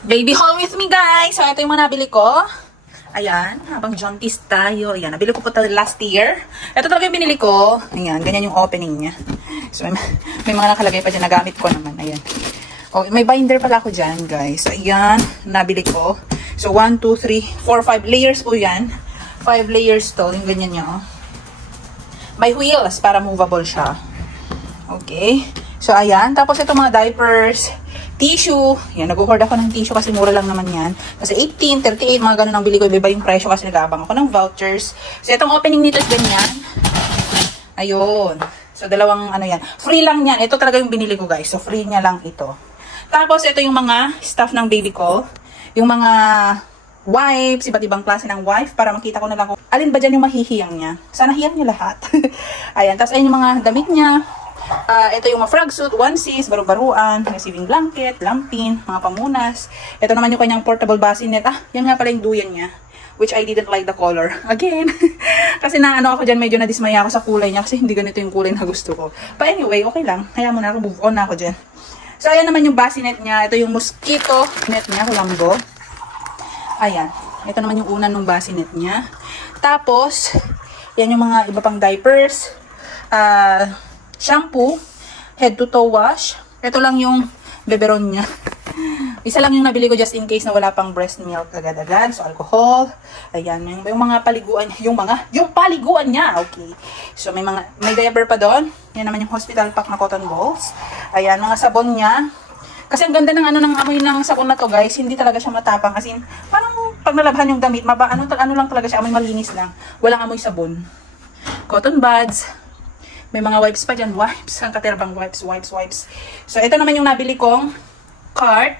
Baby haul with me, guys. So, ito yung mga nabili ko. Ayan, habang jaunties tayo. Ayan, nabili ko po ito last year. Ito talaga yung binili ko. Ayan, ganyan yung opening niya. So, may mga nakalagay pa dyan. Nagamit ko naman. Ayan. Oh, may binder pala ako dyan, guys. So, ayan, nabili ko. So, 1, 2, 3, 4, 5 layers po yan. 5 layers to. Yung ganyan niya, oh. May wheels para movable siya. Okay. So, ayan. Tapos, ito mga diapers. Tissue. Yan, nag-hoard ako ng tissue kasi mura lang naman yan. Kasi 18, 38, mga ganun ang bili ko. Iba yung presyo kasi nag-aabang ako ng vouchers. So, itong opening nito is ganyan. Ayun. So, dalawang ano yan. Free lang yan. Ito talaga yung binili ko, guys. So, free niya lang ito. Tapos, ito yung mga stuff ng baby ko. Yung mga wipes, iba't ibang klase ng wipe para makita ko na lang kung alin ba dyan yung mahihiyang niya. Sana hiyang niya lahat. Ayan. Tapos, ayun yung mga damit niya. Ito yung mga frog suit, onesies, baru-baruan, receiving blanket, lampin, mga pamunas. Ito naman yung kanyang portable bassinet. Yan nga pala yung duyan niya. Which I didn't like the color. Again. Kasi ano ako dyan, medyo nadismaya ako sa kulay niya. Kasi hindi ganito yung kulay na gusto ko. But anyway, okay lang. Kaya mo na ako, move on na ako dyan. So, ayan naman yung bassinet niya. Ito yung mosquito net niya, Colombo. Ayan. Ito naman yung unan ng bassinet niya. Tapos, yan yung mga iba pang diapers. Shampoo, head to toe wash. Ito lang yung beberon niya. Isa lang yung nabili ko just in case na wala pang breast milk agad-agad. So, alcohol. Ayan, yung mga paliguan, yung paliguan niya. Okay. So, may diaper pa doon. Yan naman yung hospital pack na cotton balls. Ayan, mga sabon niya. Kasi ang ganda ng ng amoy ng sabon na to, guys. Hindi talaga siya matapang. Kasi parang pag nalabhan yung damit, ano lang talaga siya, amoy malinis lang. Walang amoy sabon. Cotton buds. May mga wipes pa dyan. Wipes. Ang katerbang wipes. So, ito naman yung nabili kong cart.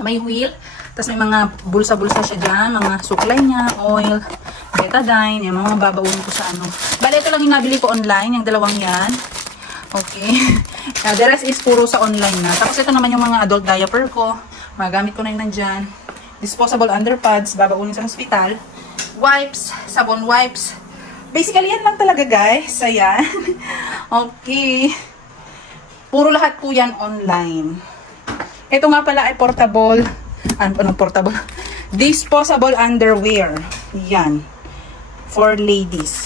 May wheel. Tapos may mga bulsa-bulsa siya dyan. Mga suklay niya, oil, betadine. Yung mga babawin ko sa ano. Bale, ito lang yung nabili ko online. Yung dalawang yan. Okay. The rest is puro sa online na. Tapos ito naman yung mga adult diaper ko. Magamit ko na yun nandyan. Disposable underpads. Babawin sa hospital. Wipes. Sabon wipes. Basically, yan lang talaga, guys. Ayan. Okay. Puro lahat po yan online. Ito nga pala ay portable. Anong portable? Disposable underwear. Yan. For ladies.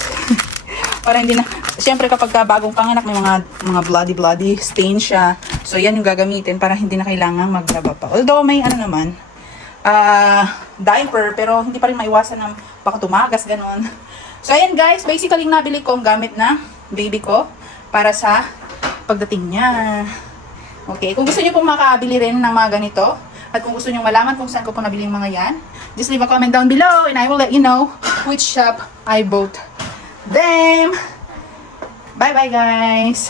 Para hindi na... Siyempre, kapag bagong panganak, may mga bloody stain siya. So, yan yung gagamitin para hindi na kailangan maglaba pa. Although, may ano naman, diaper, pero hindi pa rin maiwasan ng baka tumagas, ganun. So, ayan guys, basically yung nabili ko ang gamit na baby ko para sa pagdating niya. Okay, kung gusto niyo pong makabili rin ng mga ganito, at kung gusto niyo malaman kung saan ko po nabili yung mga yan, just leave a comment down below and I will let you know which shop I bought them. Bye bye guys!